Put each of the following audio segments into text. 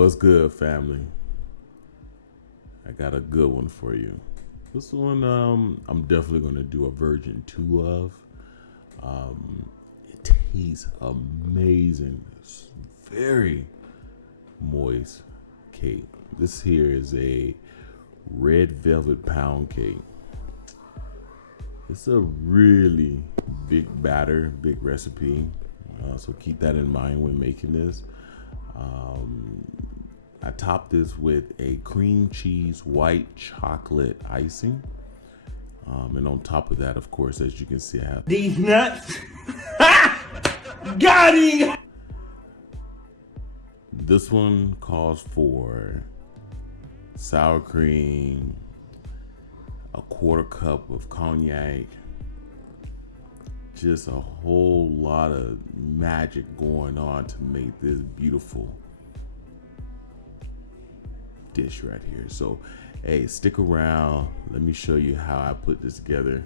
What's good, family? I got a good one for you. This one, I'm definitely gonna do a version 2 of. It tastes amazing. It's very moist cake. This here is a red velvet pound cake. It's a really big batter, big recipe. So keep that in mind when making this. I topped this with a cream cheese white chocolate icing. And on top of that, of course, as you can see, I have these nuts. Got him! This one calls for sour cream, a quarter cup of cognac, just a whole lot of magic going on to make this beautiful dish right here. So, hey, stick around. Let me show you how I put this together.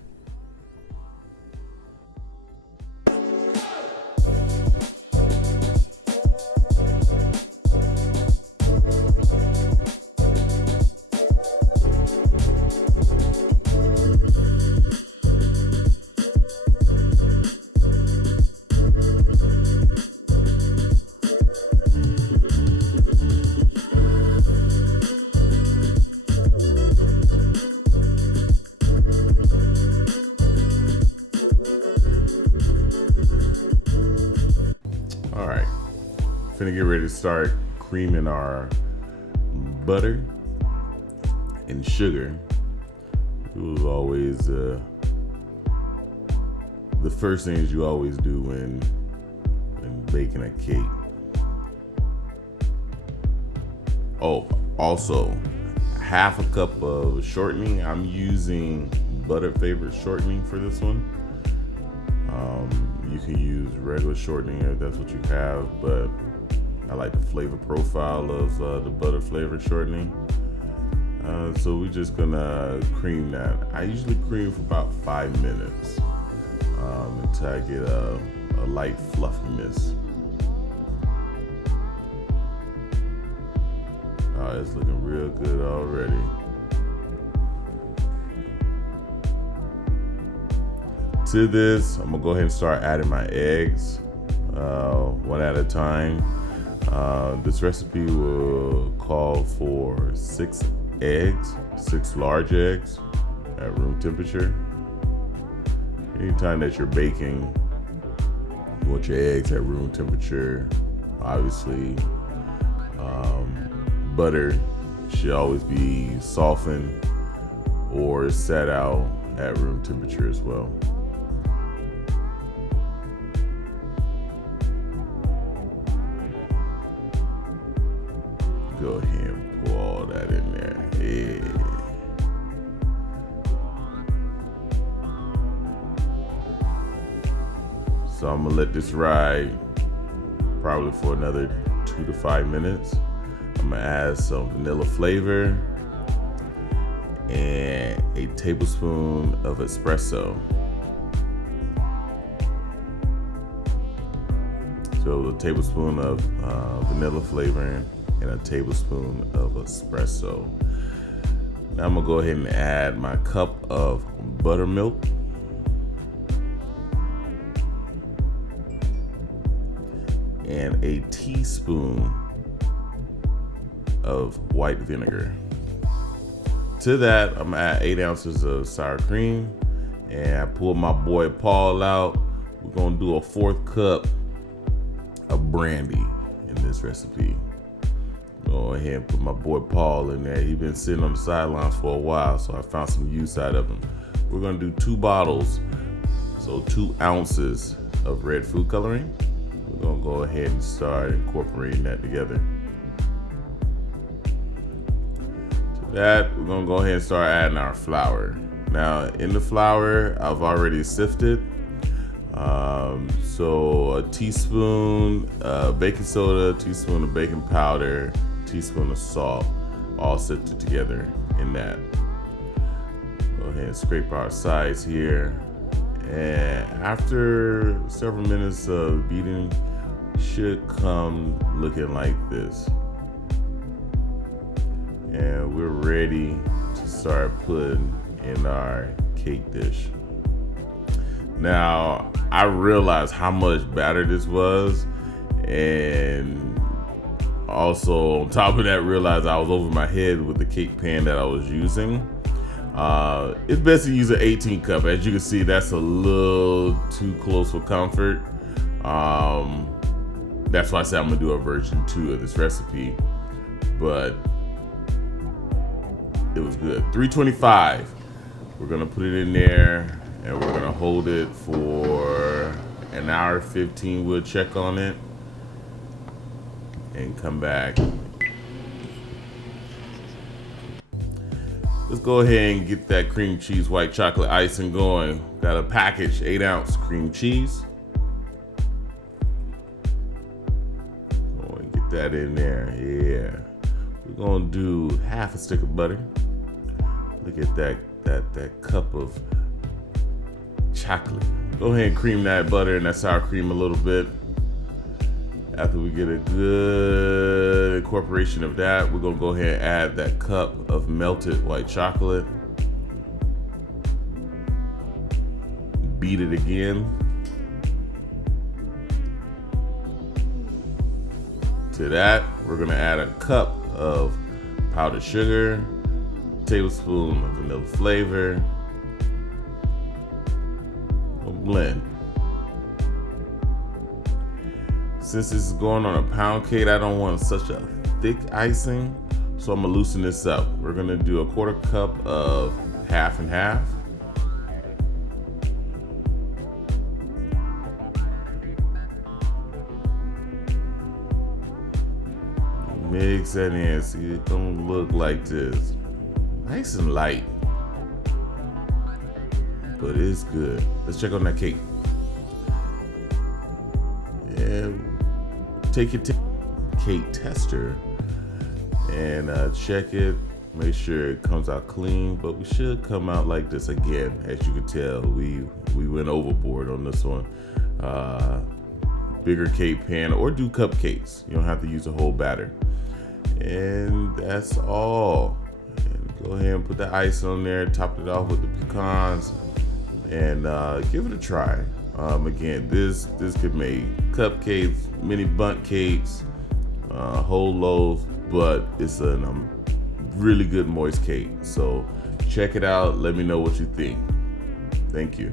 All right, finna get ready to start creaming our butter and sugar. It was always the first things you always do when baking a cake. Oh, also half a cup of shortening. I'm using butter flavored shortening for this one. You can use regular shortening if that's what you have, but I like the flavor profile of the butter flavored shortening. So we're just gonna cream that. I usually cream for about 5 minutes until I get a light fluffiness. Oh, it's looking real good already. To this, I'm gonna go ahead and start adding my eggs one at a time. This recipe will call for 6 eggs, 6 large eggs at room temperature. Anytime that you're baking, you want your eggs at room temperature. Obviously, butter should always be softened or set out at room temperature as well. Go ahead and pour all that in there. Yeah. So I'm gonna let this ride probably for another 2 to 5 minutes. I'm gonna add some vanilla flavor and a tablespoon of espresso. So a tablespoon of vanilla flavoring and a tablespoon of espresso. Now I'm gonna go ahead and add my cup of buttermilk. And a teaspoon of white vinegar. To that, I'm gonna add 8 ounces of sour cream, and I pulled my boy Paul out. We're gonna do a 1/4 cup of brandy in this recipe. Go ahead and put my boy Paul in there. He's been sitting on the sidelines for a while, so I found some use out of him. We're gonna do 2 bottles, so 2 ounces of red food coloring. We're gonna go ahead and start incorporating that together. To that, we're gonna go ahead and start adding our flour. Now, in the flour, I've already sifted. So a teaspoon baking soda, teaspoon of baking powder, teaspoon of salt, all sifted together in that. Go ahead and scrape our sides here. And after several minutes of beating, should come looking like this. And we're ready to start putting in our cake dish. Now, I realized how much batter this was, and also on top of that, realized I was over my head with the cake pan that I was using. It's best to use an 18 cup. As you can see, that's a little too close for comfort. That's why I said I'm gonna do a version 2 of this recipe, but it was good. 325. We're gonna put it in there and we're gonna hold it for an hour 15. We'll check on it and come back. Let's go ahead and get that cream cheese white chocolate icing going. Got a package, 8-ounce cream cheese. Go and get that in there, yeah. We're gonna do half a stick of butter. Look at that cup of chocolate. Go ahead and cream that butter and that sour cream a little bit. After we get a good incorporation of that, we're gonna go ahead and add that cup of melted white chocolate. Beat it again. To that, we're gonna add a cup of powdered sugar, tablespoon of vanilla flavor. We'll blend. Since this is going on a pound cake, I don't want such a thick icing, so I'm gonna loosen this up. We're gonna do a 1/4 cup of half and half. Mix that in, see it don't look like this. Nice and light, but it's good. Let's check on that cake. And take your cake tester and check it. Make sure it comes out clean, but we should come out like this again. As you can tell, we went overboard on this one. Bigger cake pan, or do cupcakes. You don't have to use a whole batter. And that's all. And go ahead and put the ice on there, top it off with the pecans, and give it a try. Again, this could make cupcakes, mini bundt cakes, whole loaf, but it's a really good moist cake. So check it out. Let me know what you think. Thank you.